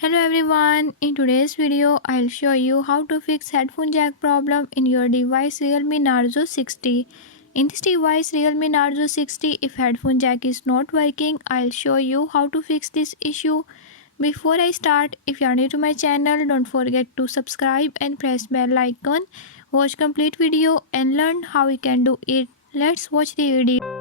Hello everyone, in today's video I'll show you how to fix headphone jack problem in your device Realme Narzo 60. In this device Realme Narzo 60, if headphone jack is not working, I'll show you how to fix this issue. Before I start, if you are new to my channel, don't forget to subscribe and press bell icon. Watch complete video and learn how you can do it. Let's watch the video.